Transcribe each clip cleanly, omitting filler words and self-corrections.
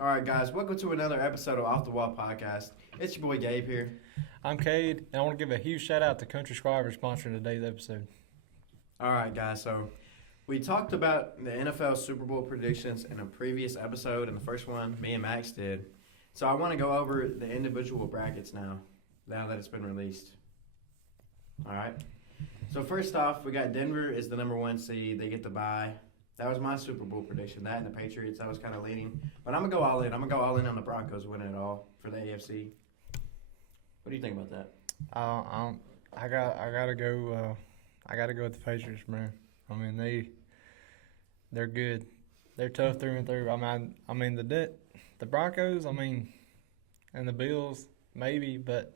All right, guys, welcome to another episode of Off the Wall Podcast. It's your boy Gabe here. I'm Cade, and I want to give a huge shout out to Country Squire for sponsoring today's episode. All right, guys, so we talked about the NFL Super Bowl predictions in a previous episode, and the first one me and Max did. So I want to go over the individual brackets now that it's been released. All right. So first off, we got Denver is the number 1 seed. They get the bye. That was my Super Bowl prediction. That and the Patriots, I was kind of leaning. But I'm going to go all in. I'm going to go all in on the Broncos winning it all for the AFC. What do you think about that? I gotta go. I gotta go with the Patriots, man. I mean they're good. They're tough through and through. I mean the Broncos. I mean, and the Bills maybe, but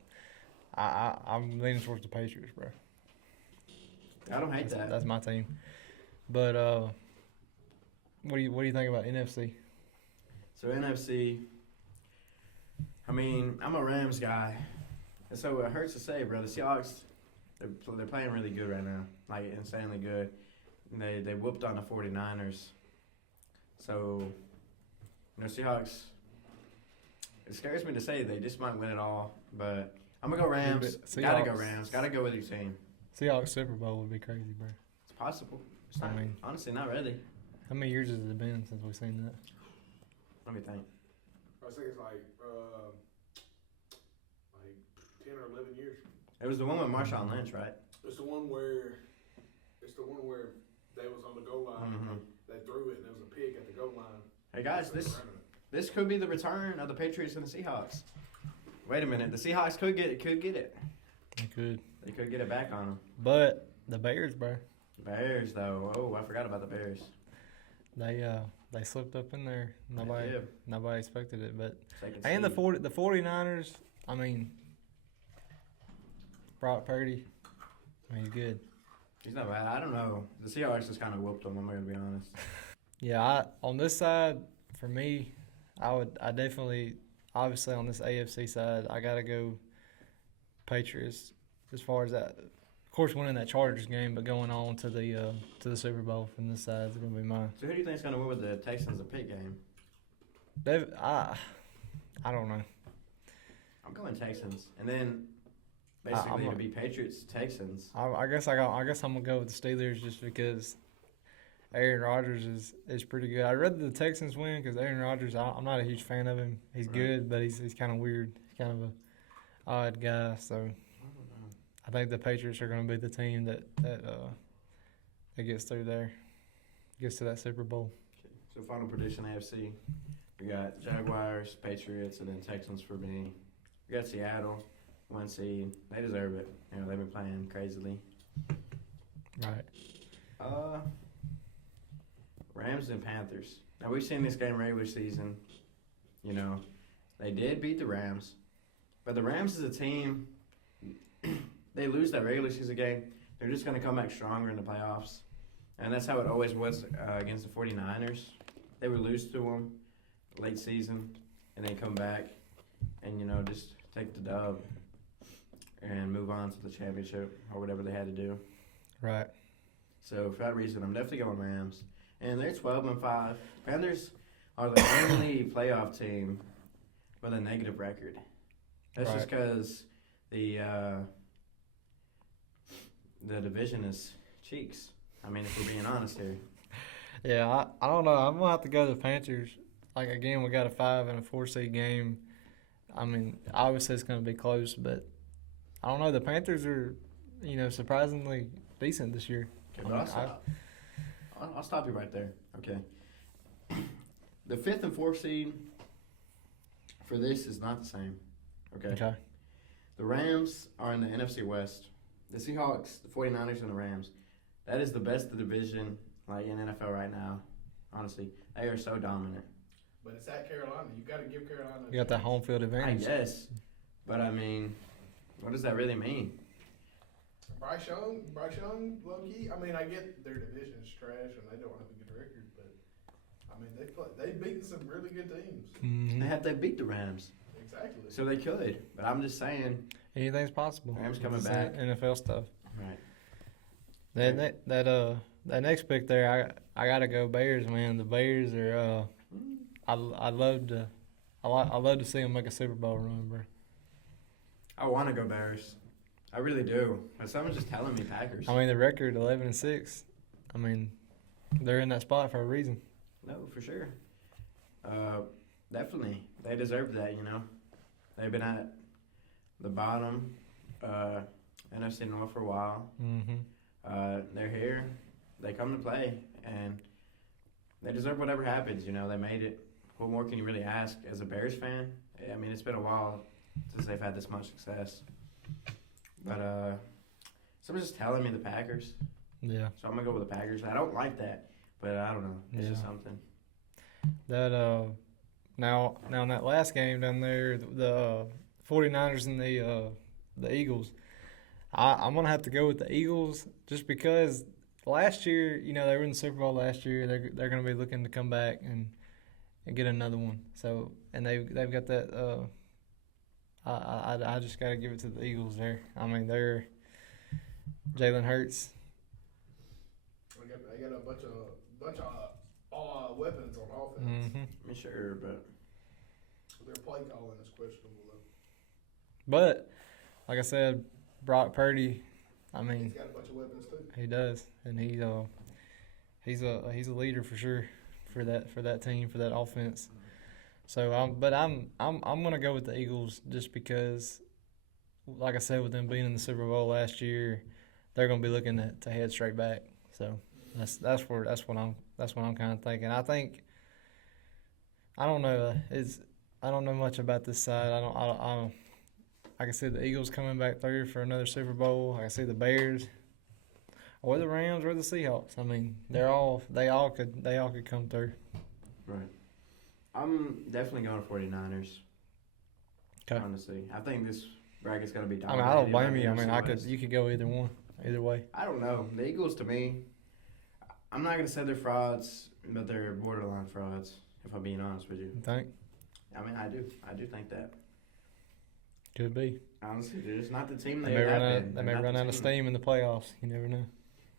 I'm leaning towards the Patriots, bro. I don't hate that. That's my team. But what do you think about NFC? So NFC, I mean, I'm a Rams guy, and so it hurts to say, bro. The Seahawks, they're playing really good right now, like insanely good. And they whooped on the 49ers. So, Seahawks. It scares me to say they just might win it all, but I'm gonna go Rams. Gotta go Rams. Gotta go with your team. Seahawks Super Bowl would be crazy, bro. It's possible. It's not, honestly not really. How many years has it been since we've seen that? Let me think. I think it's like 10 or 11 years. It was the one with Marshawn Lynch, right? It's the one where they was on the goal line. Mm-hmm. They threw it and there was a pick at the goal line. Hey guys, this could be the return of the Patriots and the Seahawks. Wait a minute, the Seahawks could get it. They could. They could get it back on them. But the Bears, bro. Bears, though. Oh, I forgot about the Bears. They slipped up in there. Nobody expected it, but and the 49ers. I mean, Brock Purdy. I mean, he's good. He's not bad. I don't know. The Seahawks just kind of whooped them. I'm going to be honest. Yeah, on this side, for me, I definitely, obviously on this AFC side, I gotta go Patriots as far as that. Of course, winning that Chargers game, but going on to the Super Bowl from this side is going to be mine. So who do you think is going to win with the Texans, the pick game? I don't know. I'm going Texans, and then basically to be Patriots, Texans. I guess I'm gonna go with the Steelers just because Aaron Rodgers is pretty good. I'd rather the Texans win because Aaron Rodgers, I'm not a huge fan of him. He's good, but he's kind of weird. He's kind of a odd guy, so. I think the Patriots are going to be the team that gets through there, gets to that Super Bowl. So final prediction AFC, we got Jaguars, Patriots, and then Texans for me. We got Seattle, 1 seed. They deserve it. They've been playing crazily. Right. Rams and Panthers. Now we've seen this game regular season. They did beat the Rams, but the Rams is a team. They lose that regular season game, they're just going to come back stronger in the playoffs. And that's how it always was against the 49ers. They would lose to them late season, and then come back and, just take the dub and move on to the championship or whatever they had to do. Right. So for that reason, I'm definitely going Rams. And they're 12-5. Panthers are the only playoff team with a negative record. That's just because the division is cheeks. I mean, if we're being honest here. Yeah, I don't know. I'm going to have to go to the Panthers. Like, again, we got a 5 and a 4 seed game. I mean, obviously it's going to be close, but I don't know. The Panthers are, surprisingly decent this year. Okay, but I'll stop you right there. Okay. The 5th and 4th seed for this is not the same. Okay. The Rams are in the NFC West. The Seahawks, the 49ers, and the Rams. That is the best of the division in NFL right now. Honestly, they are so dominant. But it's at Carolina. You got to give Carolina. You got that home field advantage. I guess, but I mean, what does that really mean? Bryce Young, low key. I mean, I get their division is trash and they don't have a good record, but I mean, they've beaten some really good teams. Mm-hmm. They beat the Rams. Exactly. So they could, but I'm just saying. Anything's possible. Rams coming back. NFL stuff. Right. That next pick there, I gotta go Bears, man. The Bears are I love to I love to see them make a Super Bowl run, bro. I want to go Bears. I really do. But someone's just telling me Packers. I mean, the record 11-6. I mean, they're in that spot for a reason. No, for sure. Definitely. They deserve that, you know. They've been at the bottom, NFC North for a while. Mm-hmm. They're here. They come to play, and they deserve whatever happens, you know. They made it. What more can you really ask as a Bears fan? I mean, it's been a while since they've had this much success. But someone's just telling me the Packers. Yeah. So I'm going to go with the Packers. I don't like that, but I don't know. It's just something. That now in that last game down there, the 49ers and the Eagles, I'm gonna have to go with the Eagles just because last year, you know, they were in the Super Bowl last year. They're gonna be looking to come back and get another one. So and they've got that. I just gotta give it to the Eagles there. I mean, they're Jalen Hurts. They got a bunch of weapons on offense. Mm-hmm. I mean, sure, but Their play calling is questionable though. But like I said, Brock Purdy. I mean, He's got a bunch of weapons too. he does, and he's a leader for sure for that team, for that offense. So I'm gonna go with the Eagles just because, like I said, with them being in the Super Bowl last year, they're gonna be looking to head straight back. So that's what I'm kind of thinking. I think I don't know. I don't know much about this side. I don't. Like I said, the Eagles coming back through for another Super Bowl. I see the Bears, or the Rams, or the Seahawks. I mean, they all could come through. right. I'm definitely going 49ers. Okay. Honestly, I think this bracket's gonna be I dominated. mean, I don't blame by you. I the mean, NFC West. you could go either one, either way. I don't know. The Eagles, to me, I'm not gonna say they're frauds, but they're borderline frauds. If I'm being honest with you, You think? I mean, I do think that. Could be. Honestly, they're just not the team They they may have run been. out. They They're may not run the out of team. steam in the playoffs. You never know.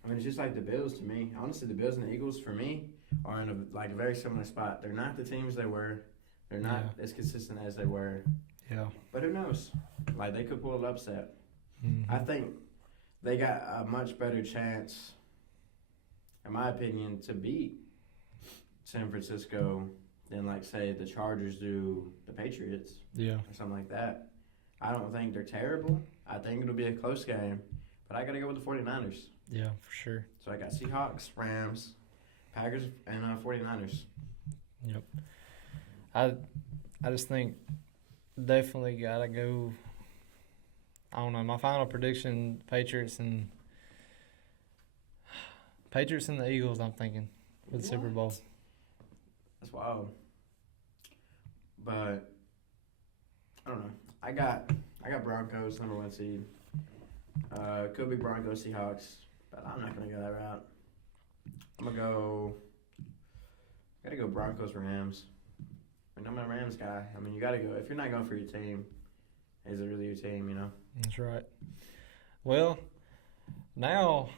I mean, it's just like the Bills to me. Honestly, the Bills and the Eagles for me are in a very similar spot. They're not the teams they were. They're not as consistent as they were. Yeah. But who knows? Like, they could pull an upset. Mm-hmm. I think they got a much better chance, in my opinion, to beat San Francisco than, like, say, the Chargers do the Patriots Yeah. or something like that. I don't think they're terrible. I think it'll be a close game. But I got to go with the 49ers. Yeah, for sure. So I got Seahawks, Rams, Packers, and 49ers. Yep. I just think definitely gotta go. I don't know. My final prediction: Patriots and the Eagles. I'm thinking for the Super Bowl. That's wild. But I don't know. I got Broncos, number 1 seed. Could be Broncos, Seahawks, but I'm not gonna go that route. I'm gonna go. Gotta go Broncos, Rams. I mean, I'm a Rams guy. I mean, you gotta go. If you're not going for your team, is it really your team? You know. That's right. Well, now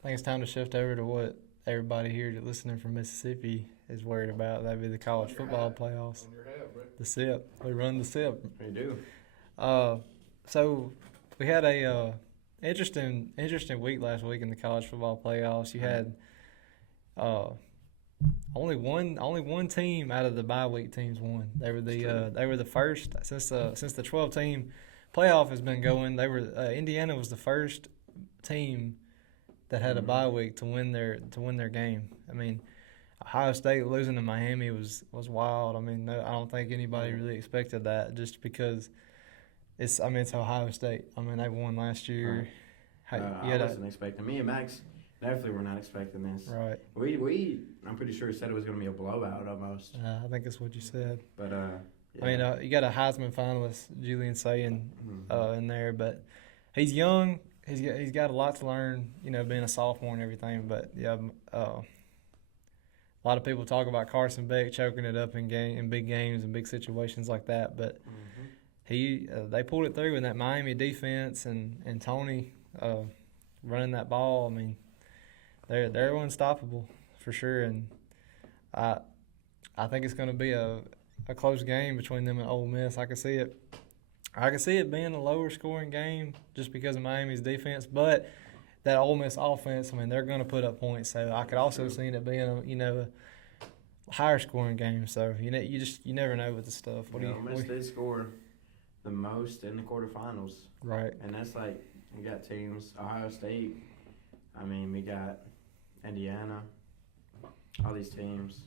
I think it's time to shift over to what everybody here that listening from Mississippi is worried about. That'd be the college football playoffs. On your head, bro. The SIP. We run the SIP. We do. So we had a interesting week last week in the college football playoffs. You had only one team out of the bye week teams won. They were the first since the 12 team playoff has been going. They were Indiana was the first team that had a bye week to win their game. I mean, Ohio State losing to Miami was wild. I mean, no, I don't think anybody really expected that just because it's Ohio State. I mean, they won last year. I wasn't expecting. Me and Max definitely were not expecting this. Right. We I'm pretty sure said it was going to be a blowout almost. I think that's what you said. But yeah. I mean, you got a Heisman finalist, Julian Sayin, Mhm. in there, but he's young. He's got a lot to learn, you know, being a sophomore and everything. But yeah, a lot of people talk about Carson Beck choking it up in big games and big situations like that. But they pulled it through in that Miami defense and Tony running that ball. I mean, they're unstoppable for sure. And I I think it's going to be a close game between them and Ole Miss. I can see it. I can see it being a lower scoring game just because of Miami's defense, but that Ole Miss offense, I mean, they're going to put up points. So I could also see it being a higher scoring game. So you never know with the stuff. Ole Miss did score the most in the quarterfinals, right? and that's like we got teams Ohio State. I mean, we got Indiana, all these teams.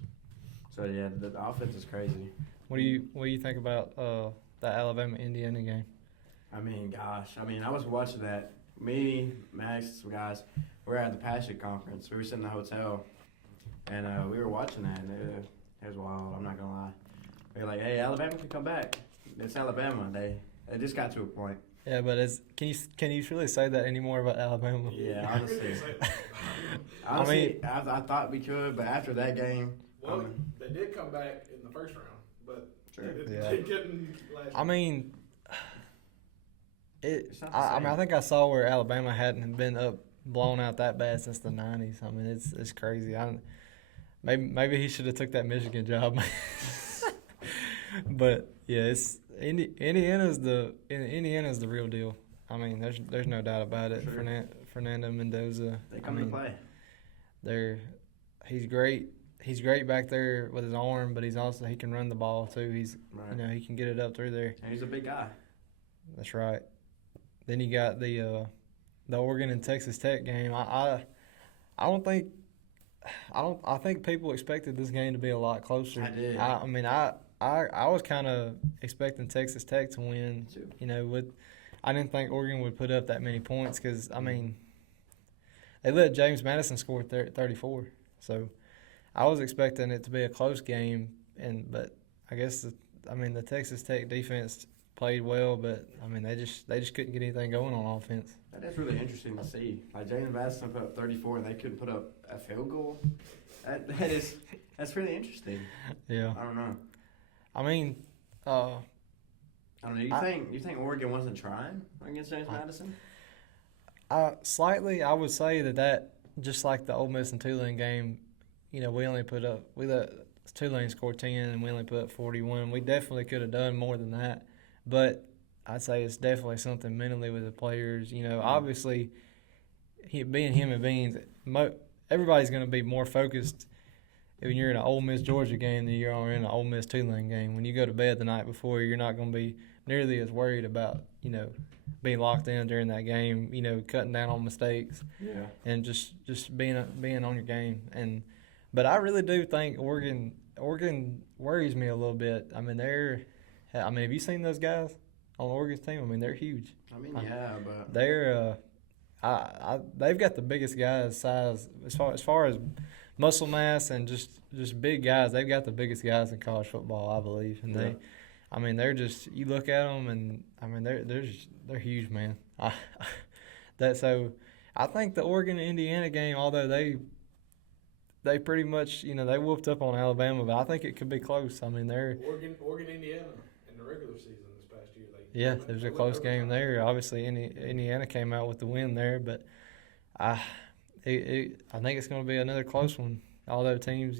So yeah, the offense is crazy. What do you think about the Alabama Indiana game? I mean, gosh, I was watching that. Me, Max, some guys, we were at the Passion Conference. We were sitting in the hotel, and we were watching that, and it was wild. I'm not gonna lie. We were like, "Hey, Alabama can come back. It's Alabama. They just got to a point." Yeah, but can you really say that anymore about Alabama? Yeah, honestly. Honestly, I thought we could, but after that game, well, they did come back in the first round, but sure. they couldn't last. I mean, I I think I saw where Alabama hadn't been blown out that bad since the '90s. I mean, it's crazy. Maybe he should have took that Michigan job. But yeah, it's Indiana's the real deal. I mean, there's no doubt about it. Sure. Fernando Mendoza. They come to play. He's great. He's great back there with his arm, but he can run the ball too. Right. He can get it up through there. And he's a big guy. That's right. Then you got the Oregon and Texas Tech game. I think people expected this game to be a lot closer. I did. I was kind of expecting Texas Tech to win. Too. I didn't think Oregon would put up that many points because they let James Madison score 34. So I was expecting it to be a close game, but I guess the Texas Tech defense played well, but they just couldn't get anything going on offense. That is really interesting to see. Like James Madison put up 34, and they couldn't put up a field goal. That's really interesting. Yeah. I don't know. I don't know. You think Oregon wasn't trying against James Madison? Slightly, I would say that just like the Ole Miss and Tulane game, we let Tulane score 10 and we only put up 41. We definitely could have done more than that, but I'd say it's definitely something mentally with the players. Obviously, being human beings, everybody's going to be more focused when you're in an Ole Miss Georgia game than you are in an Ole Miss Tulane game. When you go to bed the night before, you're not going to be nearly as worried about being locked in during that game. Cutting down on mistakes. Yeah. And just being on your game. But I really do think Oregon worries me a little bit. Have you seen those guys on Oregon's team? They're huge. Yeah, but they're they've got the biggest guys size as far as muscle mass and just big guys. They've got the biggest guys in college football, I believe. And they're just, you look at them and they're huge, man. So I think the Oregon and Indiana game, although they pretty much, they whooped up on Alabama, but I think it could be close. They're Oregon, Indiana in the regular season this past year. There's a close game there. Obviously, Indiana came out with the win there, but I think it's going to be another close one. Although teams,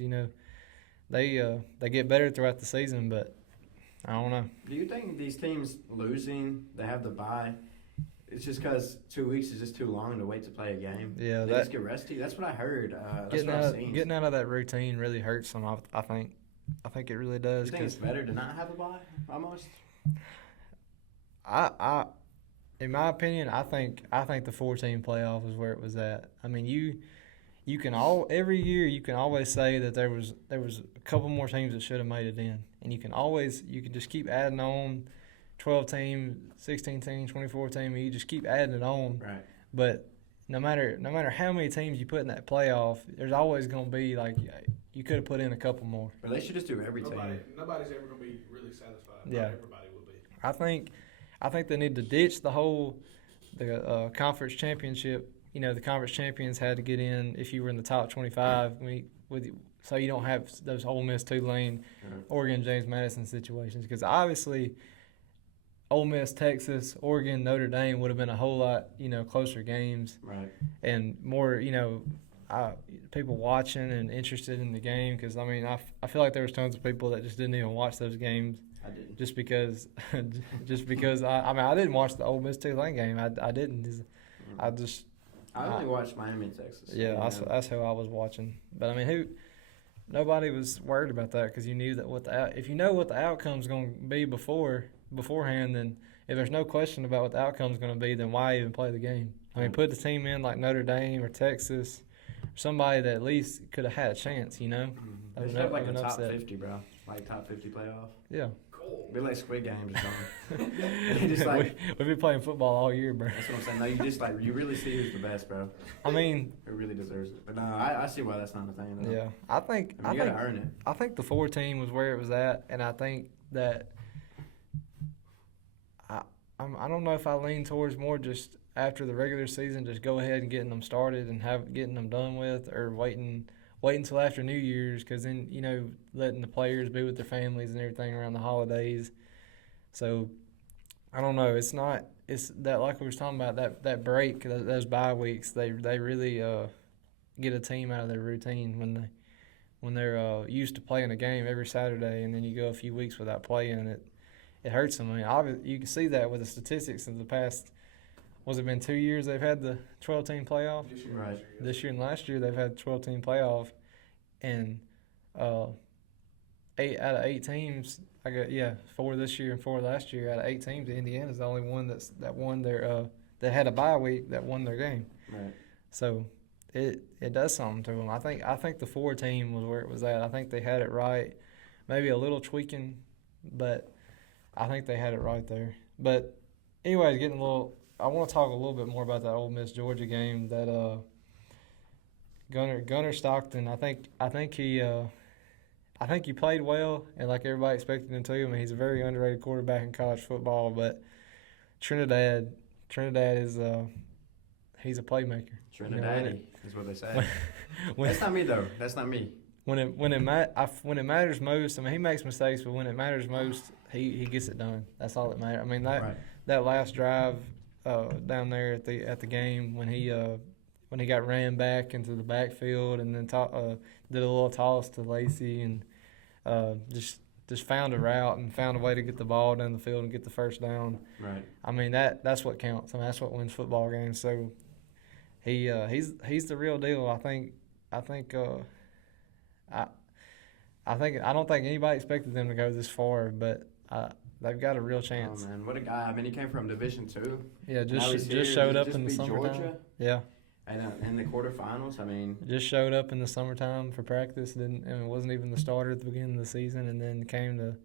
they get better throughout the season, but I don't know. Do you think these teams losing, they have the bye, it's just because 2 weeks is just too long to wait to play a game? Yeah, they just get rusty. That's what I heard. That's what I've seen. Getting out of that routine really hurts them. I think it really does. You think it's better to not have a bye, almost? In my opinion, I think the 4-team playoff is where it was at. You can every year you can always say that there was a couple more teams that should have made it in, and you can just keep adding on 12 team, 16 team, 24 team, and you just keep adding it on. Right. But no matter how many teams you put in that playoff, there's always going to be you could have put in a couple more. Or they should just do every team. Nobody's ever going to be really satisfied. Yeah. Not everybody will be. I think they need to ditch the conference championship. The conference champions had to get in if you were in the top 25. So you don't have those Ole Miss, Tulane, Oregon, James Madison situations. Because obviously, Ole Miss, Texas, Oregon, Notre Dame would have been a whole lot, closer games. Right. And more, people watching and interested in the game. Because I mean, I feel like there was tons of people that just didn't even watch those games I didn't. just because I mean I didn't watch the Ole Miss Tulane game. I didn't. I just I only watched Miami and Texas. yeah, you know. that's who I was watching. But I mean, nobody was worried about that because you knew that if you know what the outcome's going to be beforehand, then if there's no question about what the outcome's going to be, then why even play the game? I mean, put the team in like Notre Dame or Texas, somebody that at least could have had a chance, you know? They should have like a top 50, bro. Like top 50 playoff. Yeah. Cool. Be like Squid Games or something. You just like We've been playing football all year, bro. that's what I'm saying. No, you just like you really see who's the best, bro. I mean, Who really deserves it. But no, I see why that's not a thing. Though. yeah. I think I mean, you gotta earn it. I think the 4 team was where it was at, and I think that I don't know if I lean towards more just after the regular season, just go ahead and getting them started and getting them done with, or waiting until after New Year's, because then letting the players be with their families and everything around the holidays. So I don't know. It's that like we were talking about that break, those bye weeks. They really get a team out of their routine when they're used to playing a game every Saturday, and then you go a few weeks without playing. It hurts them. I mean, you can see that with the statistics of the past. Was it been 2 years they've had the 12-team playoff? Right. This year and last year they've had 12-team playoff, and 8 out of 8 teams. 4 this year and 4 last year. Out of 8 teams, Indiana's the only one that won their that had a bye week that won their game. Right. So it does something to them. I think the 4 team was where it was at. I think they had it right. Maybe a little tweaking, but I think they had it right there. But anyways, I want to talk a little bit more about that Ole Miss Georgia game. That Gunnar Stockton. I think he played well, and like everybody expected him to. I mean, he's a very underrated quarterback in college football. But Trinidad is he's a playmaker. Trinidad is what they say. That's not me though. That's not me. When it matters most, I mean, he makes mistakes, but when it matters most, he gets it done. That's all that matters. I mean, that last drive down there at the game when he got ran back into the backfield and then did a little toss to Lacey and just found a route and found a way to get the ball down the field and get the first down. Right. I mean, that's what counts. I mean, that's what wins football games. So he's the real deal. I don't think anybody expected them to go this far, but they've got a real chance. Oh man, what a guy! I mean, he came from Division II. Yeah, Now he's here. just showed up Just in the beat summertime. Georgia. Yeah, And in the quarterfinals, I mean, just showed up in the summertime for practice. It wasn't even the starter at the beginning of the season, and then came to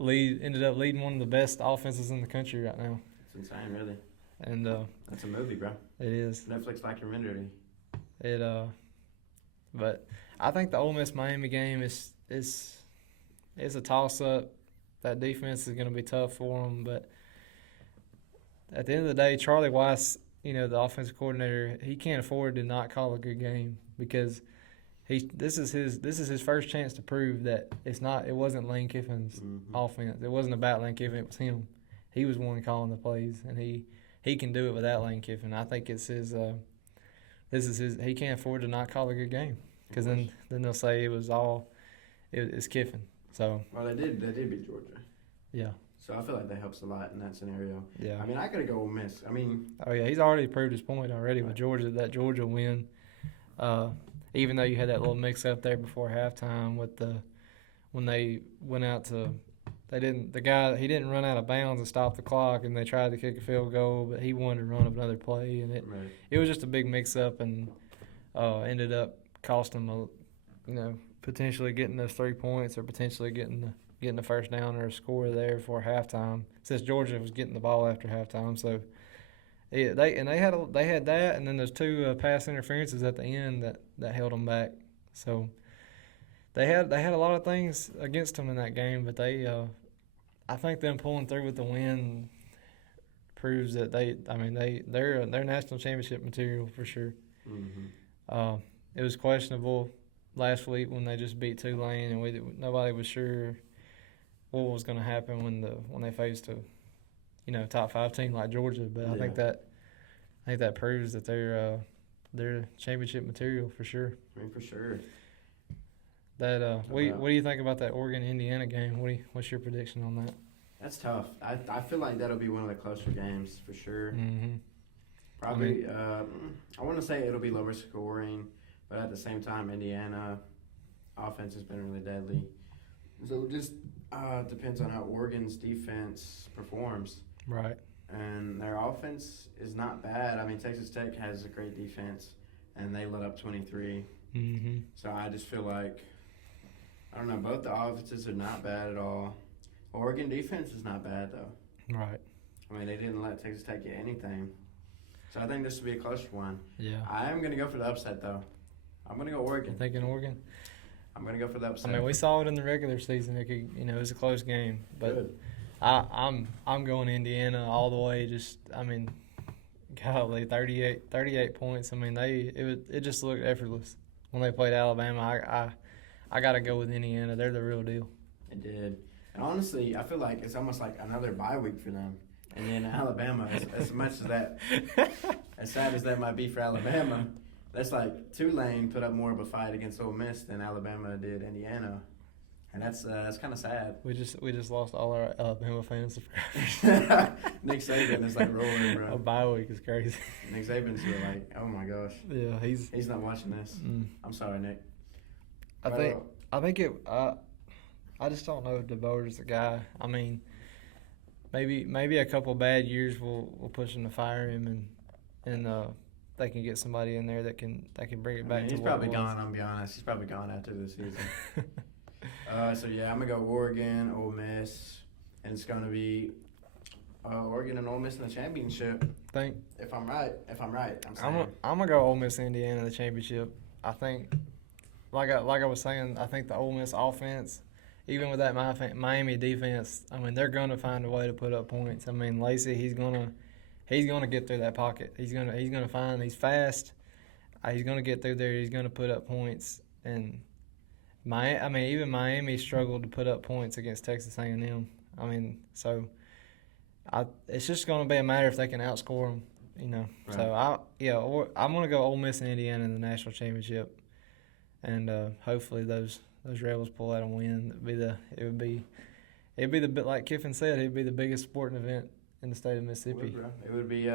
ended up leading one of the best offenses in the country right now. it's insane, really. And That's a movie, bro. it is. Netflix documentary. But I think the Ole Miss Miami game is a toss up. That defense is going to be tough for them, but at the end of the day, Charlie Weiss, the offensive coordinator, he can't afford to not call a good game because this is his first chance to prove that it wasn't Lane Kiffin's offense. It wasn't about Lane Kiffin. It was him. He was one calling the plays, and he can do it without Lane Kiffin. I think it's his. He can't afford to not call a good game because then they'll say it's Kiffin. So Well, they did beat Georgia. yeah. So I feel like that helps a lot in that scenario. Yeah. I mean, I could go Ole Miss. I mean, Oh yeah, he's already proved his point already with Right. Georgia. That Georgia win, even though you had that little mix up there before halftime when they went out to, he didn't run out of bounds and stop the clock, and they tried to kick a field goal, but he wanted to run another play, and right. it was just a big mix up, and ended up costing them potentially getting those 3 points or potentially getting the first down or a score there for halftime. Since Georgia was getting the ball after halftime, so yeah, they had that, and then those 2 pass interferences at the end that held them back. So they had a lot of things against them in that game, but I think them pulling through with the win proves that they're national championship material for sure. Mm-hmm. It was questionable last week when they just beat Tulane, and nobody was sure what was going to happen when they faced a top 5 team like Georgia. But I think that proves that they're championship material for sure. I mean, for sure. That what doubt. do you think about that Oregon Indiana game? What's your prediction on that? That's tough. I feel like that'll be one of the closer games for sure. Mm-hmm. Probably, I want to say it'll be lower scoring, but at the same time, Indiana offense has been really deadly. So it just depends on how Oregon's defense performs. Right. And their offense is not bad. I mean, Texas Tech has a great defense, and they let up 23. Mm-hmm. So I just feel like, I don't know, both the offenses are not bad at all. Oregon defense is not bad, though. Right. I mean, they didn't let Texas Tech get anything. So I think this will be a closer one. Yeah. I am going to go for the upset, though. I'm going to go Oregon. Thinking Oregon. I'm going to go for the I upset. mean, we saw it in the regular season. It was a close game, but Good. I'm going Indiana all the way. Just, I mean, golly, 38 points. I mean, it just looked effortless when they played Alabama. I got to go with Indiana. They're the real deal. It did. And honestly, I feel like it's almost like another bye week for them. And then Alabama, as much as that, as sad as that might be for Alabama, that's like Tulane put up more of a fight against Ole Miss than Alabama did Indiana. And that's kind of sad. We just lost all our Alabama fans. Nick Saban is like rolling, A bro. bye week is crazy. Nick Saban's like, oh my gosh, Yeah, he's not watching this. I'm sorry, Nick. I think I just don't know if DeBoer's the guy. I mean, maybe a couple bad years will push him to fire him, and they can get somebody in there that can bring it back. He's to what probably it was. gone. I'm gonna be honest. He's probably gone after the season. So yeah, I'm gonna go Oregon, Ole Miss, and it's gonna be Oregon and Ole Miss in the championship. Think If I'm right, I'm saying. I'm gonna go Ole Miss Indiana in the championship. I think, like I was saying, I think the Ole Miss offense, even with that Miami defense, I mean they're gonna find a way to put up points. I mean Lacey, he's gonna get through that pocket. He's gonna find. He's fast. He's gonna get through there. He's gonna put up points. And even Miami struggled to put up points against Texas A&M. I mean, so it's just gonna be a matter if they can outscore them. You know. Right. So I'm gonna go Ole Miss and Indiana in the national championship, and hopefully those Rebels pull out a win. It'd be the bit like Kiffin said. It'd be the biggest sporting event in the state of Mississippi. It would be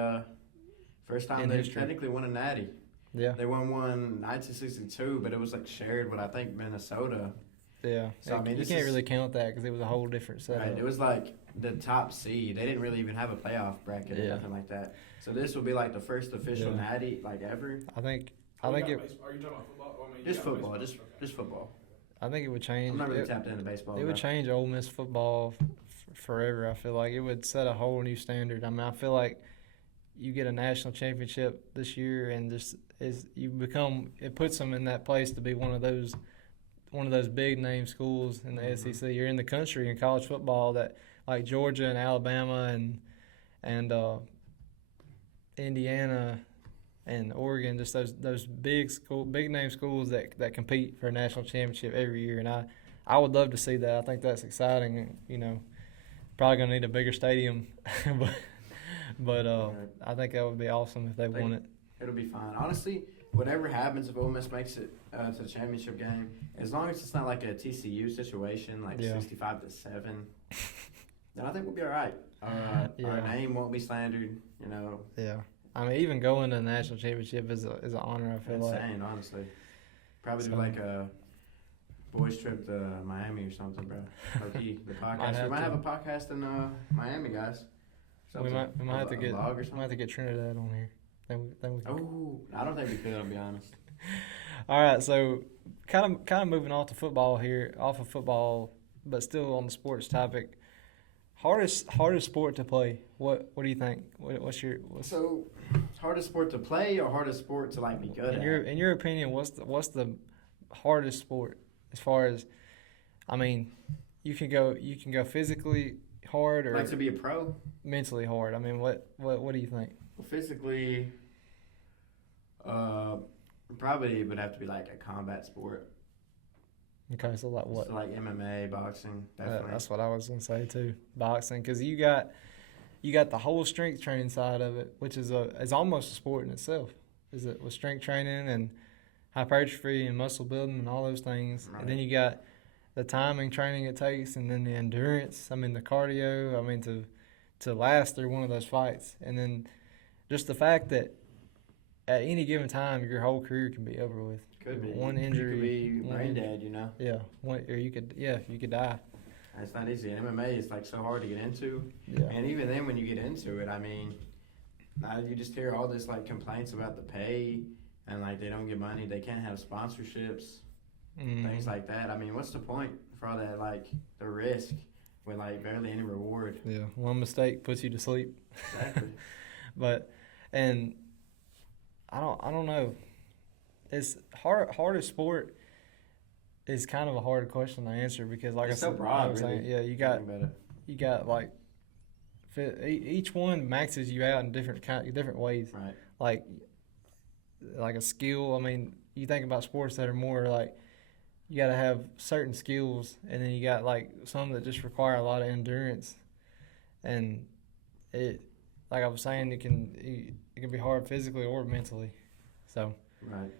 first time In they history. technically won a natty. Yeah, They won one 1962, but it was like shared with I think Minnesota. yeah. So, I mean, you this can't is- really count that because it was a whole different setup. Right. It was like the top seed. They didn't really even have a playoff bracket or Yeah. nothing like that. So this will be like the first official Yeah. natty like ever. I think Are you it talking about football? Well, I mean, Just you got football. baseball. Okay. Just football. I think it would change. I'm not really it, tapped into baseball. it would bro. change Ole Miss football forever. I feel like it would set a whole new standard. I mean, I feel like you get a national championship this year, and it puts them in that place to be one of those big name schools in the Mhm. SEC. You're in the country in college football that like Georgia and Alabama and Indiana and Oregon, just those big name schools that compete for a national championship every year. And I would love to see that. I think that's exciting. And, you know, probably gonna need a bigger stadium, but Right. I think that would be awesome if they won it. It'll be fine. Honestly, whatever happens if Ole Miss makes it to the championship game, as long as it's not like a TCU situation, like Yeah. 65-7, then I think we'll be all right. Our Yeah. name won't be slandered. You know, Yeah, I mean, even going to the national championship is an honor. I feel like. insane. Honestly, probably do So- like a boys trip to Miami or something, bro. Low-key, the podcast. have We might to. have a podcast in Miami, guys. We Something. might have to A get vlog or we might have something. to get Trinidad on here. Then we can. Oh, I don't think we could. I'll be honest. All right, so kind of moving off of football, but still on the sports topic. Hardest sport to play. What do you think? What's So, hardest sport to play or hardest sport to like be good at? in your opinion? What's the hardest sport as far as? I mean, you can go physically hard or Like to be a pro? mentally hard. I mean, what do you think? Well, physically, probably it would have to be like a combat sport. Okay, so like what? So like MMA, boxing, definitely. That's what I was gonna say too. Boxing, because you got the whole strength training side of it, which is almost a sport in itself. with strength training and hypertrophy and muscle building and all those things. Right. And then you got the timing training it takes, and then the endurance. I mean, the cardio. I mean, to last through one of those fights, and then just the fact that at any given time your whole career can be over with. Could be One injury, You could be one brain injury. dead, you know. Yeah, or you could die. It's not easy. And MMA is like so hard to get into. Yeah, And even then, when you get into it, I mean, you just hear all this like complaints about the pay and like they don't get money, they can't have sponsorships, things like that. I mean, what's the point for all that like the risk with like barely any reward? yeah. One mistake puts you to sleep. Exactly. But and I don't know. It's hardest sport is kind of a hard question to answer because like It's I so said, broad, I was saying, really. yeah, you got like each one maxes you out in different ways. Right. Like a skill. I mean, you think about sports that are more like you got to have certain skills, and then you got like some that just require a lot of endurance, and it, like I was saying, it can be hard physically or mentally. So, Right.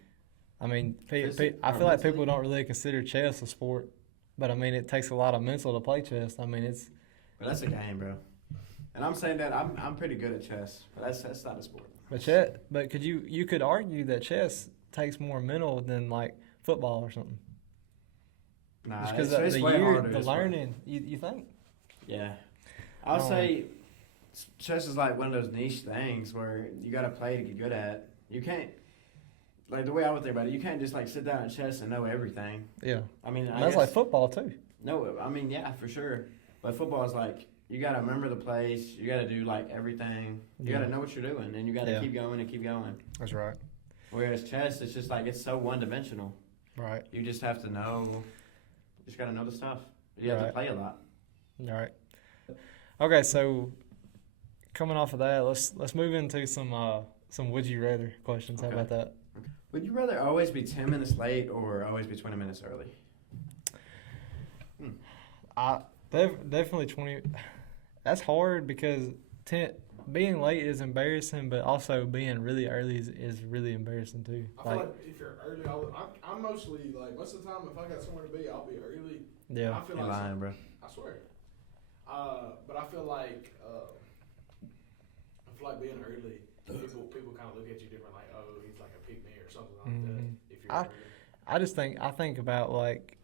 I mean, Or I feel like people mentally? don't really consider chess a sport, but I mean, it takes a lot of mental to play chess. I mean, it's But that's a game, bro. And I'm saying that I'm pretty good at chess, but that's not a sport. but you could argue that chess takes more mental than like football or something. Nah, Just because it's the way year, harder. the It's way- learning, you think? Yeah. I'll Oh. say chess is like one of those niche things where you got to play to get good at. You can't, like the way I would think about it, you can't just like sit down at chess and know everything. Yeah, I mean, and I that's guess, like football too. no, I mean, yeah, for sure. But football is like, you got to remember the plays. You got to do like everything. You Yeah. got to know what you're doing, and you got to Yeah. keep going and keep going. That's right. Whereas chess, it's just like, it's so one dimensional. Right. You just have to know, you just got to know the stuff. You have to Right. play a lot. All right. Okay, so coming off of that, let's move into some would you rather questions. How Okay. about that? Would you rather always be 10 minutes late or always be 20 minutes early? Definitely 20. That's hard because being late is embarrassing, but also being really early is really embarrassing too. I feel like if you're early, I'm mostly like most of the time if I got somewhere to be, I'll be early. Yeah. I feel You're like lying, bro. I swear. But I feel like being early, people kind of look at you different, like, oh, he's like a pick me or something like that. If you're early. I think about like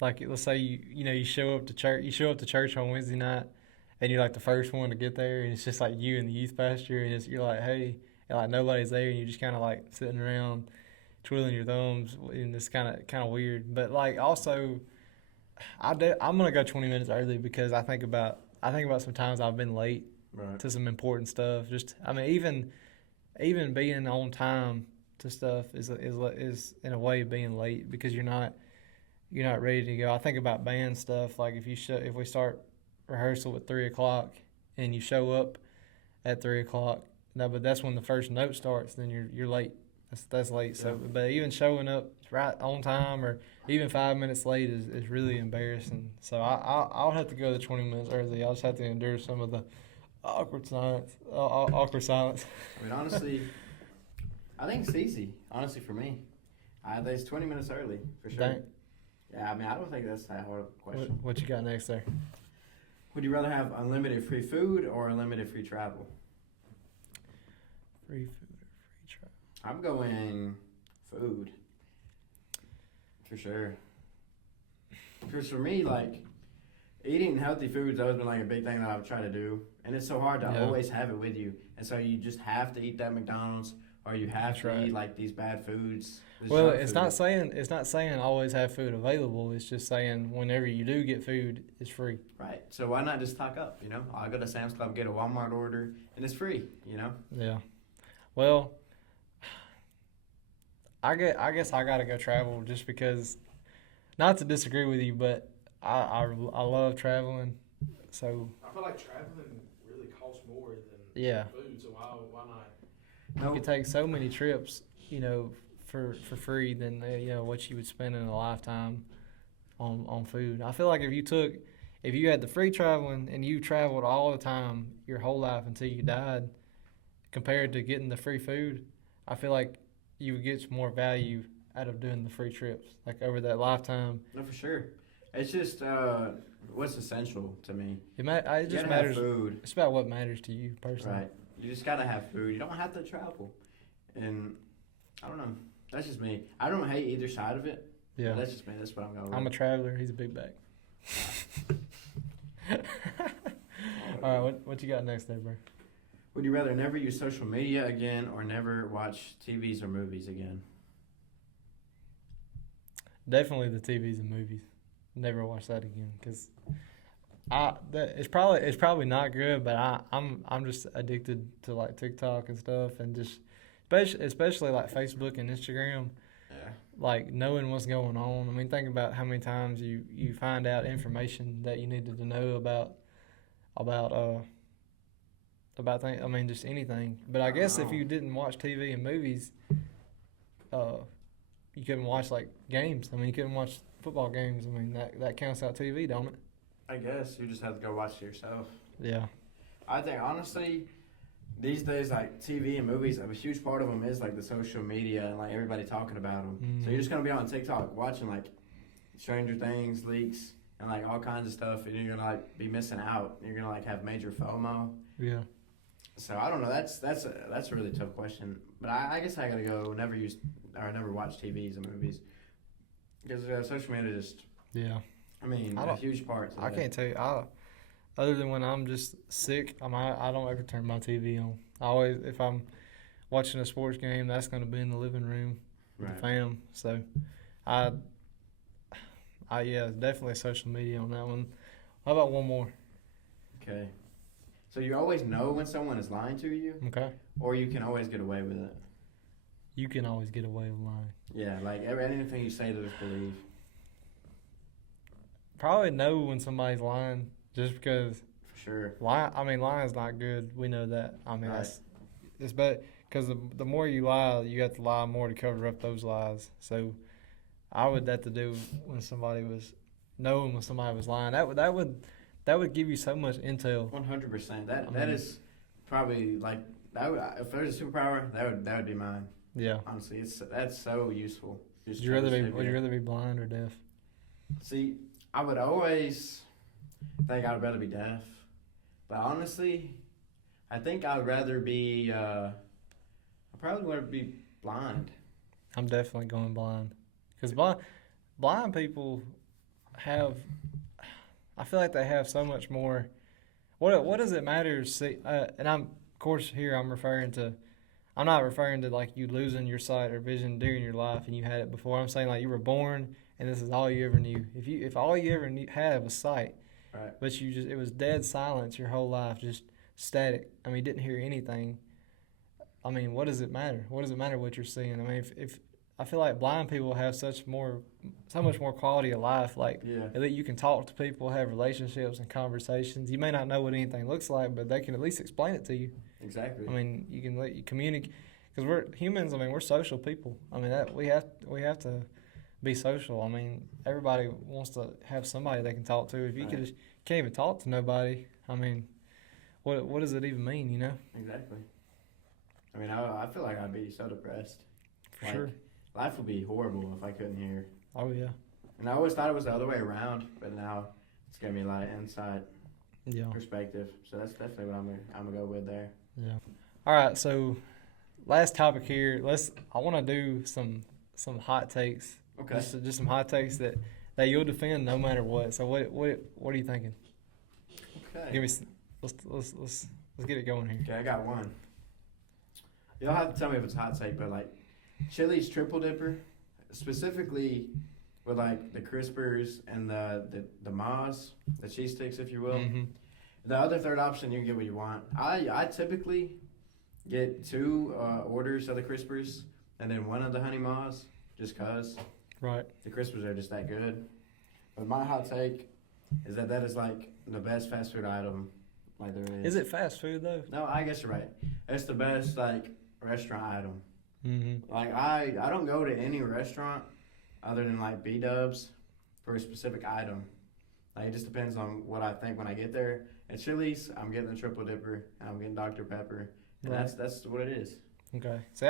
let's say you show up to church on Wednesday night, and you're like the first one to get there, and it's just like you and the youth pastor, and you're like, hey, and like nobody's there, and you're just kind of like sitting around twiddling your thumbs, and it's kind of weird. But like also, I'm gonna go 20 minutes early because I think about some times I've been late Right. to some important stuff. Just I mean even being on time to stuff is in a way being late because you're not ready to go. I think about band stuff like if we start rehearsal at 3:00 and you show up at 3:00, no, but that's when the first note starts. Then you're late. That's late. So, but even showing up right on time or even 5 minutes late is really embarrassing. So I'll have to go the 20 minutes early. I'll just have to endure some of the awkward silence. I mean, honestly, I think it's easy. Honestly, for me, there's 20 minutes early for sure. Dang. Yeah, I mean, I don't think that's that hard of a question. What you got next there? Would you rather have unlimited free food or unlimited free travel? Free food or free travel? I'm going food for sure. Because for me, like eating healthy food's always been like a big thing that I've tried to do, and it's so hard to Yeah. always have it with you, and so you just have to eat that McDonald's or you have That's to right. eat like these bad foods. this Well, junk it's food. not saying always have food available. It's just saying whenever you do get food, it's free. Right. So why not just stock up? You know, I'll go to Sam's Club, get a Walmart order, and it's free. You know. Yeah. Well, I guess I gotta go travel just because, not to disagree with you, but I love traveling. So I feel like traveling really costs more than yeah, food, so why not? you could take so many trips, for free than what you would spend in a lifetime on food. I feel like if you had the free traveling and you traveled all the time your whole life until you died, compared to getting the free food, I feel like you would get more value out of doing the free trips, like over that lifetime. No, for sure. It's just what's essential to me. It You just gotta matters. have food, It's about what matters to you personally. right? You just gotta have food. You don't have to travel, and I don't know. That's just me. I don't hate either side of it. Yeah. That's just me. That's what I'm going with. I'm a traveler. He's a big bag. All right, what you got next there, bro? Would you rather never use social media again or never watch TVs or movies again? Definitely the TVs and movies. Never watch that again because it's probably not good, but I'm just addicted to like TikTok and stuff, and just especially like Facebook and Instagram. Yeah. Like knowing what's going on. I mean, think about how many times you find out information that you needed to know about things. I mean, just anything. But I guess if you didn't watch TV and movies, you couldn't watch like games. I mean, you couldn't watch football games. I mean, that counts out TV, don't it? I guess you just have to go watch it yourself. Yeah. I think honestly, these days like TV and movies, a huge part of them is like the social media and like everybody talking about them. So you're just gonna be on TikTok watching like Stranger Things leaks and like all kinds of stuff, and you're gonna like be missing out. You're gonna like have major FOMO. Yeah. So I don't know. That's a really tough question. But I guess I gotta go never watch TVs and movies because social media just. Yeah. I mean, I a don't- huge part. I can't tell you. Other than when I'm just sick, I don't ever turn my TV on. I always, if I'm watching a sports game, that's going to be in the living room with Right. the fam. So, yeah, definitely social media on that one. How about one more? Okay. So you always know when someone is lying to you, Okay. or you can always get away with it. You can always get away with lying. Yeah, like anything you say to just believe. Probably know when somebody's lying, just because For sure. lying's not good. We know that. I mean, Right. it's bad because the more you lie, you have to lie more to cover up those lies. So I would have to do when somebody was knowing when somebody was lying. That would give you so much intel. 100%. That I mean- is probably like that. If there's a superpower, that would be mine. Yeah. Honestly, that's so useful. Would you rather be blind or deaf? See, I would always think I'd rather be deaf, but honestly, I think I'd rather be. I probably would be blind. I'm definitely going blind because blind people have. I feel like they have so much more. What does it matter? To see, and I'm of course here I'm referring to. I'm not referring to like you losing your sight or vision during your life and you had it before. I'm saying like you were born and this is all you ever knew. If all you ever had was sight, Right. but it was dead silence your whole life, just static. I mean, you didn't hear anything. I mean, what does it matter? What does it matter what you're seeing? I mean, if I feel like blind people have so much more quality of life. Like Yeah. that you can talk to people, have relationships and conversations. You may not know what anything looks like, but they can at least explain it to you. Exactly. I mean, you can let you communicate because we're humans. I mean, we're social people. I mean, that we have to be social. I mean, everybody wants to have somebody they can talk to. If you Right. can't even talk to nobody, I mean, what does it even mean? You know? Exactly. I mean, I feel like I'd be so depressed. For Like, sure. Life would be horrible if I couldn't hear. Oh yeah. And I always thought it was the other way around, but now it's giving me a lot of insight, Yeah. perspective. So that's definitely what I'm gonna go with there. Yeah. All right. So, last topic here. I want to do some hot takes. Okay. Just some hot takes that you'll defend no matter what. So what are you thinking? Okay. Give me. Let's get it going here. Okay, I got one. You'll have to tell me if it's a hot take, but like Chili's triple dipper, specifically with like the crispers and the Maz, the cheese sticks, if you will. Mm-hmm. The other third option, you can get what you want. I typically get 2 orders of the crispers and then 1 of the honey Maz, just cause Right. the crispers are just that good. But my hot take is that is like the best fast food item like there is. Is it fast food though? No, I guess you're right. It's the best like restaurant item. Mm-hmm. Like I don't go to any restaurant other than like B Dubs for a specific item. Like it just depends on what I think when I get there. At Chili's, I'm getting the triple dipper and I'm getting Dr. Pepper, and Right. that's what it is. Okay. See,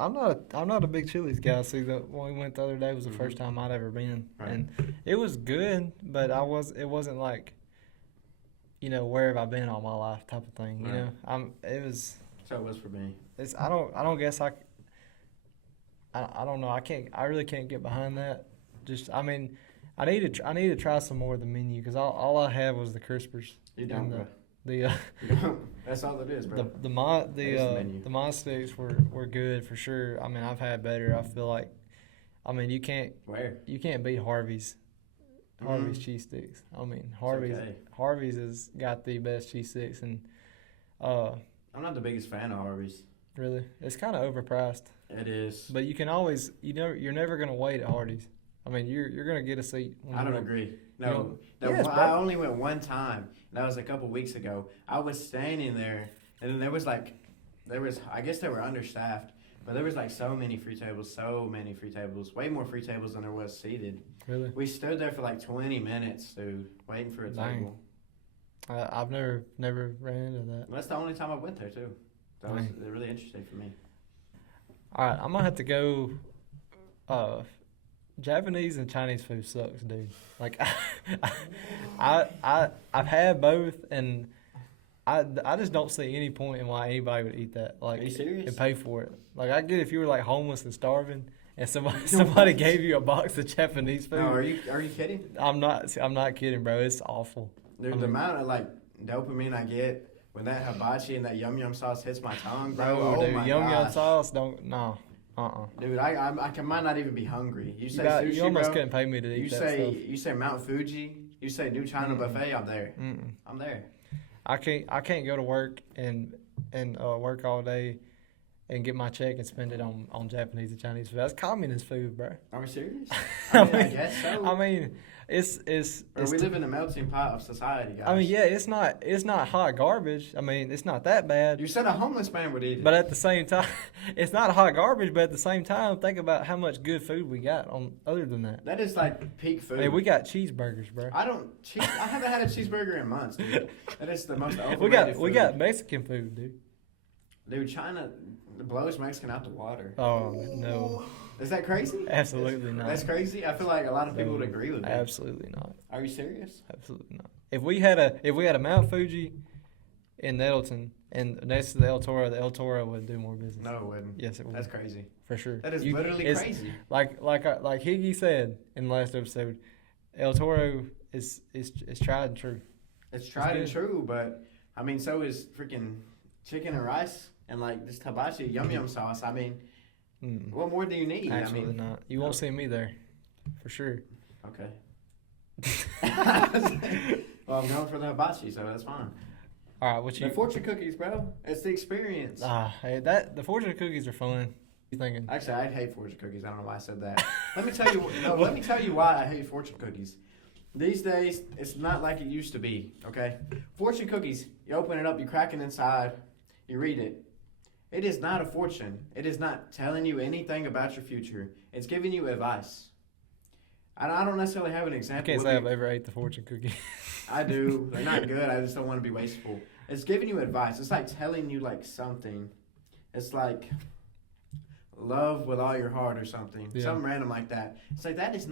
I'm not a big Chili's guy. See, the when we went the other day was the first time I'd ever been, Right. and it was good, but it wasn't like, where have I been all my life type of thing. You Right. know, it was. So it was for me. I don't guess I don't know. I really can't get behind that. I need to try some more of the menu because all I had was the crispers. You don't, and bro. the You don't. That's all it is, bro. the There's the menu. mod sticks were good for sure. I mean, I've had better. I feel like, you can't Where? beat Harvey's cheese sticks. I mean, okay. Harvey's has got the best cheese sticks, and I'm not the biggest fan of Harvey's. really, it's kind of overpriced. It is. But you can always, you're never gonna wait at Hardee's. I mean, you're gonna get a seat. when I you don't go. agree. You No, don't- no, Yes, I bro. only went one time. And that was a couple weeks ago. I was standing there, and then there was, I guess they were understaffed, but there was so many free tables, way more free tables than there was seated. Really, We stood there for 20 minutes, dude, waiting for a Dang. table. I've never ran into that. That's the only time I went there too. That was Dang. really interesting for me. All right, I'm gonna have to go. Japanese and Chinese food sucks, dude. I've had both, and I just don't see any point in why anybody would eat that. Are you serious? And pay for it. I get if you were homeless and starving, and somebody gave you a box of Japanese food. No, are you kidding? I'm not kidding, bro. It's awful. Dude, the amount of dopamine I get when that hibachi and that yum yum sauce hits my tongue, bro. Bro, Oh dude, my yum gosh. sauce don't Dude, I might not even be hungry. You say you sushi, almost bro. couldn't pay me to eat that stuff. You say Mount Fuji. You say New China Buffet. I'm there. Mm-mm. I'm there. I can't go to work and work all day and get my check and spend it on Japanese and Chinese food. That's communist food, bro. Are we serious? I I mean, guess so. I mean, it's Bro, we live in a melting pot of society, guys. I mean, yeah, it's not hot garbage. I mean, it's not that bad. You said a homeless man would eat it. But at the same time, it's not hot garbage. But at the same time, think about how much good food we got on other than that. That is peak food. I mean, we got cheeseburgers, bro. I haven't had a cheeseburger in months, dude. That is the most overrated We food. got Mexican food, dude. Dude, China blows Mexican out the water. Oh no, Is that crazy? absolutely not. That's crazy. I feel like a lot of people would agree with me. Absolutely not. Are you serious? Absolutely not. If we had a Mount Fuji in Nettleton and next to the El Toro would do more business. No, it wouldn't. Yes, it would. That's crazy. For sure. That is literally it's- crazy. Like Higgy said in the last episode, El Toro is tried and true. It's tried and good. true, but I mean, so is freaking chicken and rice and this hibachi yum yum sauce. I mean, Mm. what more do you need? Absolutely not. You won't see me there, for sure. Okay. Well, I'm going for the hibachi, so that's fine. All right, what The you? fortune cookies, bro. It's the experience. Hey, the fortune cookies are fun. You thinking? Actually, I hate fortune cookies. I don't know why I said that. Let me tell you. No, let me tell you why I hate fortune cookies. These days, it's not like it used to be. Okay, fortune cookies. You open it up, you crack it inside, you read it. It is not a fortune. It is not telling you anything about your future. It's giving you advice. I don't necessarily have an I example. can't with say me. I've ever ate the fortune cookie. I do. They're not good. I just don't want to be wasteful. It's giving you advice. It's like telling you something. It's like love with all your heart or something. Yeah. Something random like that. It's like that's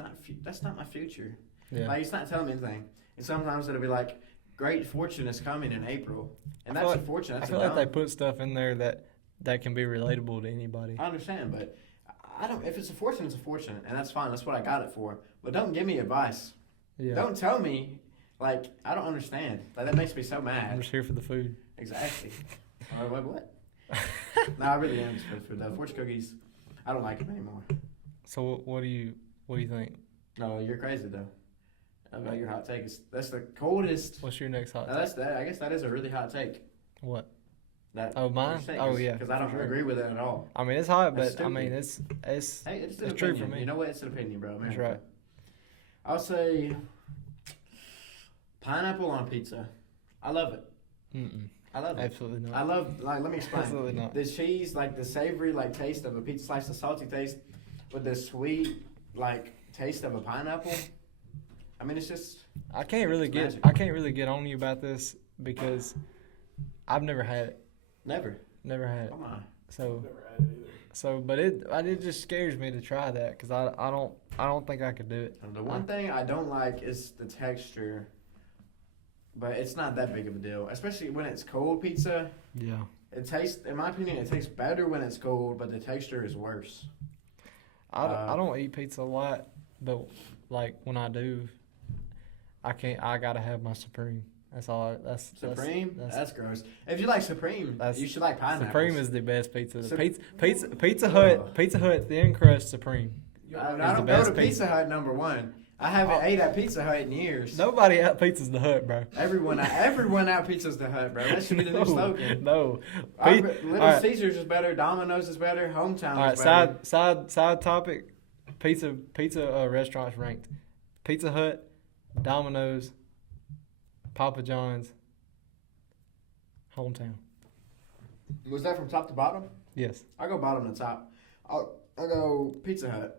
not my future. Yeah. It's not telling me anything. And sometimes it'll be great fortune is coming in April. And I that's feel a fortune. I That's feel a like they dumb. put stuff in there that can be relatable to anybody. I understand, but I don't. If it's a fortune, it's a fortune, and that's fine. That's what I got it for. But don't give me advice. Yeah. Don't tell me. I don't understand. That makes me so I'm mad. just here for the food. Exactly. What? No, I really am just for the food though. Fortune cookies, I don't like them anymore. So what do you think? No, you're crazy though. About your hot take. That's the coldest. What's your next hot Now, take? that's that. I guess that is a really hot take. What? That. Oh, mine? Oh, yeah, Because I don't for sure. agree with it at all. I mean, it's hot, That's but I mean, stupid. it's Hey, it's an It's true opinion. for me. You know what? It's an opinion, bro. That's America. right. I'll say pineapple on pizza. I love it. I love it. absolutely I not. love. Let me explain. Absolutely not. The cheese, the savory, taste of a pizza slice, the salty taste, with the sweet, taste of a pineapple. I mean, it's just. I can't really It's get magic. on you about this because I've never had it. Never. Never had it. Come on. So Never had it either. but it just scares me to try that because I don't think I could do it. And the one thing I don't like is the texture, but it's not that big of a deal, especially when it's cold pizza. Yeah. It tastes, in my opinion, it tastes better when it's cold, but the texture is worse. I don't eat pizza a lot, but like when I do, I gotta have my Supreme. That's all. That's Supreme? That's, That's gross. If you like Supreme, you should like pineapples. Supreme is the best pizza. Sup- Pizza Hut, thin crust Supreme. I the don't go best to Pizza pizza. Hut number one. I haven't ate at Pizza Hut in years. Nobody out pizzas the Hut, bro. Everyone out pizza's the Hut, bro. That should be the new slogan. No. Little Alright. Caesars is better. Domino's is better. Hometown All right, is better. side topic. Pizza restaurants ranked: Pizza Hut, Domino's, Papa John's, Hometown. Was that from top to bottom? Yes. I go bottom to top. I'll go Pizza Hut.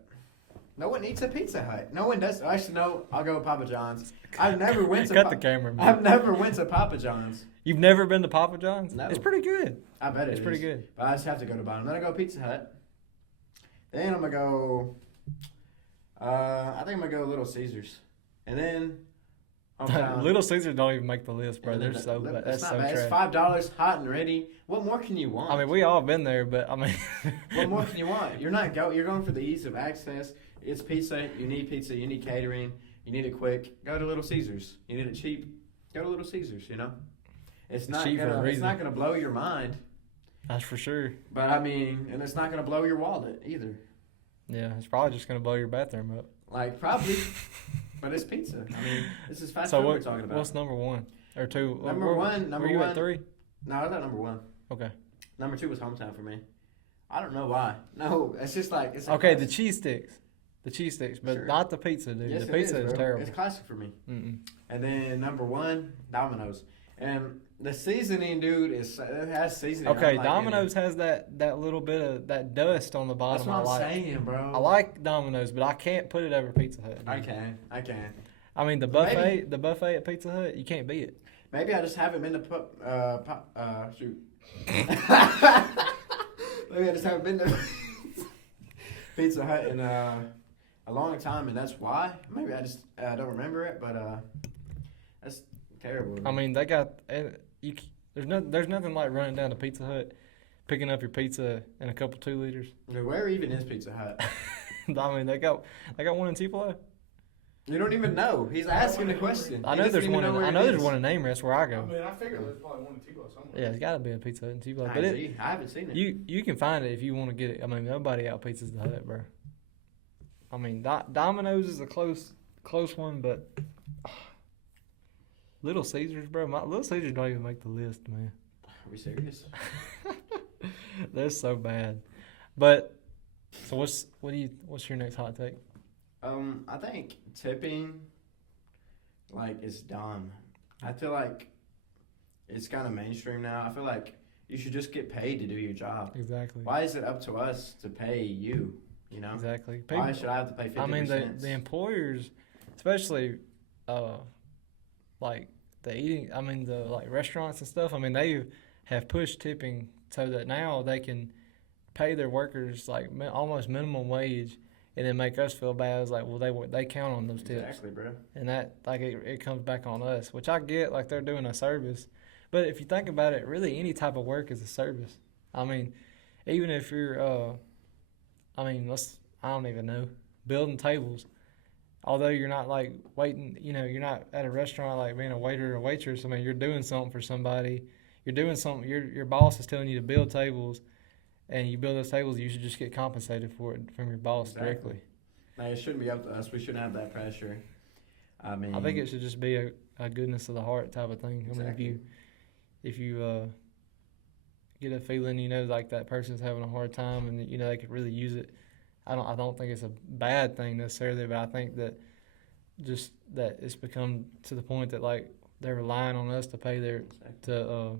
No one eats a Pizza Hut. No one does. Actually, no. I'll go Papa John's. I've never went to. Cut the camera, man. I've never went to Papa John's. You've never been to Papa John's? No. It's pretty good. I bet It's pretty good. But I just have to go to bottom. Then I go Pizza Hut. Then I'm gonna go. I think I'm gonna go Little Caesars, and then. Hometown. Little Caesars don't even make the list, bro. And They're then so the- bad. It's That's not so bad. It's trash. $5, hot and ready. What more can you want? I mean, we all been there, but I mean, What more can you want? You're going for the ease of access. It's pizza. You need pizza. You need catering. You need it quick. Go to Little Caesars. You need it cheap. Go to Little Caesars. You know, it's not cheap for a gonna. It's reason. not gonna blow your mind, That's for sure. but I mean, and it's not gonna blow your wallet either. Yeah, it's probably just gonna blow your bathroom up. Like probably, but it's pizza. I mean, this is fast So food we're what, talking about. what's number one or two? Number one. Were you at 3? No, I thought number one. Okay. Number 2 was Hometown for me. I don't know why. No, it's just like it's. a Okay, the classic. cheese sticks, but Sure. not the pizza, dude. Yes, the it pizza is bro. terrible. It's classic for me. Mm-mm. And then number 1, Domino's. And the seasoning, dude, it has seasoning. Okay, I'm like, Domino's has that little bit of that dust on the That's bottom. what I'm I like. saying, bro. I like Domino's, but I can't put it over Pizza Hut. I dude. can. I mean, the buffet at Pizza Hut, you can't beat it. Maybe I just haven't been to shoot. Maybe I just haven't been to Pizza Hut in a long time, and that's why. Maybe I just don't remember it, but that's terrible. I mean, they got there's nothing like running down to Pizza Hut, picking up your pizza in a couple 2 liters. Dude, where even is Pizza Hut? I mean, they got one in Tupelo. You don't even know. He's asking the question. I He know doesn't there's even one. know where I it know there's is. one in Amherst where I I go. mean, I figured there's probably one in Tupelo somewhere. Yeah, it's got to be a Pizza Hut in Tupelo. I But see. I haven't seen it. you can find it if you want to get it. I mean, nobody out pizzas the Hut, bro. I mean, Domino's is a close one, but Little Caesars, bro. Little Caesars don't even make the list, man. Are we serious? They're so bad. But so what's your next hot take? I think tipping, like, is dumb. I feel like it's kind of mainstream now. I feel like you should just get paid to do your job. Exactly. Why is it up to us to pay you? You know? Exactly. Why should I have to pay 50%? I mean, the employers, especially, like the eating. I mean, the like restaurants and stuff. I mean, they have pushed tipping so that now they can pay their workers like almost minimum wage, and then make us feel bad. It's like, well, they count on those tips, Exactly, bro. and that like it comes back on us, which I get. Like they're doing a service, but if you think about it, really any type of work is a service. I mean, even if you're, I don't even know, building tables. Although you're not like waiting, you're not at a restaurant like being a waiter or a waitress. I mean, you're doing something for somebody. You're doing something. Your boss is telling you to build tables, and you build those tables. You should just get compensated for it from your boss Exactly. directly. Like, it shouldn't be up to us. We shouldn't have that pressure. I mean, I think it should just be a goodness of the heart type of thing. I Exactly. mean, if you get a feeling, like that person's having a hard time, and they could really use it. I don't think it's a bad thing necessarily, but I think that just that it's become to the point that like they're relying on us to pay to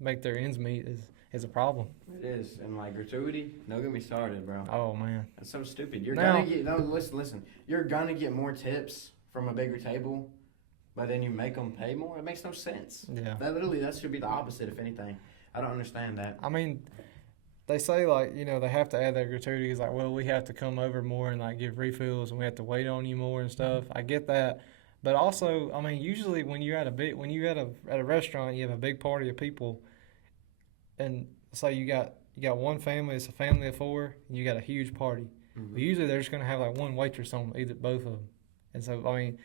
make their ends meet is a problem. It is, and like gratuity, don't get me started, bro. Oh man, That's so stupid. You're Now- gonna get listen. You're gonna get more tips from a bigger table, but then you make them pay more. It makes no sense. yeah. That should be the opposite, if anything. I don't understand that. I mean, they say like they have to add that gratuity. It's like, well, we have to come over more and like give refills, and we have to wait on you more and stuff. I get that, but also, I mean, usually when you're at a restaurant, you have a big party of people, and say you got one family, it's a family of four, and you got a huge party. But usually they're just gonna have like one waitress on either both of them, and so I mean,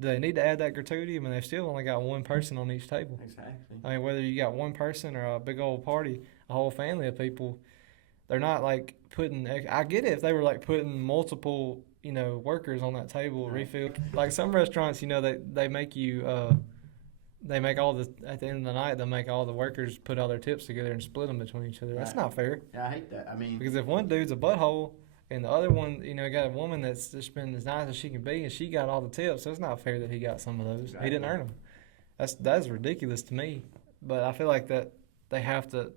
do they need to add that gratuity? I mean, they've still only got one person on each table. Exactly. I mean, whether you got one person or a big old party, a whole family of people, they're not like putting. I get it if they were like putting multiple, workers on that table, Right. refill. Like some restaurants, they make you. They make all the at the end of the night. They make all the workers put all their tips together and split them between each other. That's Right. not fair. Yeah, I hate that. I mean, Because if one dude's a butthole and the other one, got a woman that's just been as nice as she can be and she got all the tips, so it's not fair that he got some of those. He didn't Exactly. earn them. That's ridiculous to me. But I feel like that they have to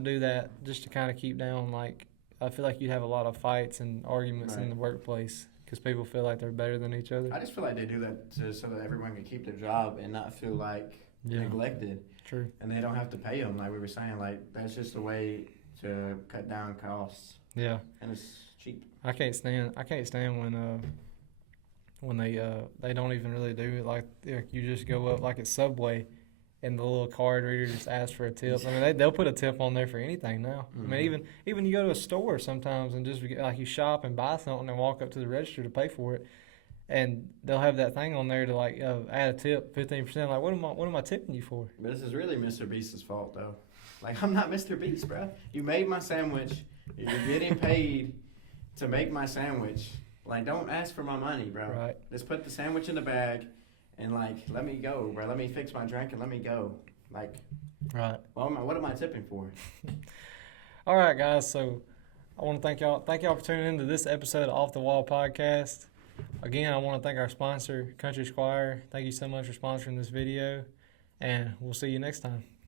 do that just to kind of keep down. Like I feel like you'd have a lot of fights and arguments in Right. the workplace because people feel like they're better than each other. I just feel like they do that so that everyone can keep their job and not feel like Yeah, neglected, true. and they don't have to pay them. Like we were saying, like that's just a way to cut down costs, Yeah. and it's cheap. I can't stand when they don't even really do it. Like you just go up like at Subway, and the little card reader just asks for a tip. I mean they'll put a tip on there for anything now. I mean Mhm. even you go to a store sometimes and just like you shop and buy something and walk up to the register to pay for it, and they'll have that thing on there to like add a tip 15%. Like what am I tipping you for? But this is really Mr. Beast's fault, though. Like I'm not Mr. Beast, bro. You made my sandwich. You're getting paid to make my sandwich. Like don't ask for my money, bro. Right. Just put the sandwich in the bag, and like let me go, bro. Let me fix my drink and let me go. Like, Right. what am I tipping for? All right, guys. So I want to thank y'all. Thank y'all for tuning into this episode of Off the Wall podcast. Again, I want to thank our sponsor, Country Squire. Thank you so much for sponsoring this video, and we'll see you next time.